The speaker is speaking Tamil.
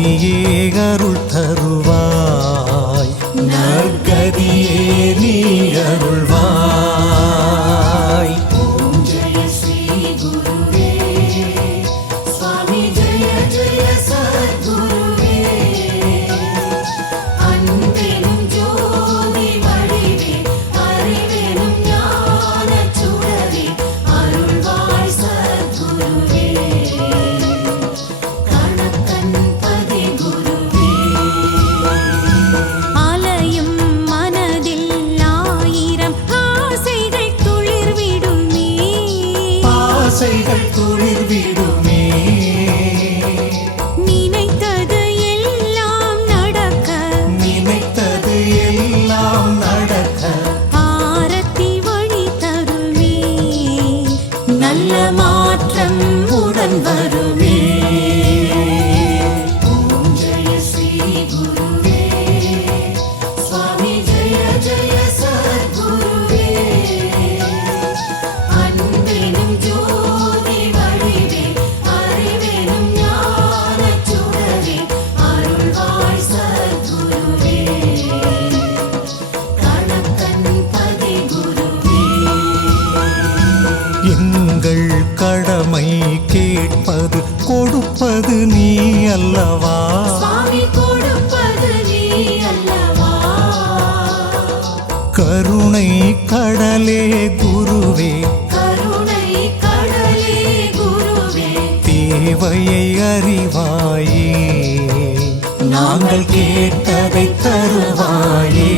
நற்கதியே அருள் தருவாய், நற்கதியே நீ அருள்வாய். ஓம் ஜெய ஸ்ரீ குருவே சுவாமி ஜெய ஜெய சத்குருவே அன்பெனும் ஜோதி வடிவே அறிவெனும் ஞானச் சுடரே அருள்வாய் சத்குருவே கணக்கன் பதி குருவே. அலையும் மனதில் ஆயிரம் ஆசைகள் துளிர்விடுமே, ஆசைகள் துளிர்விடுமே, நினைத்தது எல்லாம் நடக்க, நினைத்தது எல்லாம் நடக்க ஆரத்தி வழி தருமே, நல்ல மாற்றம் உடன் வருமே. ஓம் ஜெய ஸ்ரீ குருவே சுவாமி ஜெய ஜெய சத்குருவே அன்பெனும் ஜோதி வடிவே அறிவெனும் ஞானச் சுடரே அருள்வாய் சத்குருவே கணக்கன் பதி குருவே. எங்கள் கடமை கேட்பது கொடுப்பது நீ அல்லவா, சுவாமி கொடுப்பது நீ அல்லவா. கருணை கடலே குருவே, கருணை கடலே குருவே தேவையை அறிவாயே, நாங்கள் கேட்டதை தருவாயே.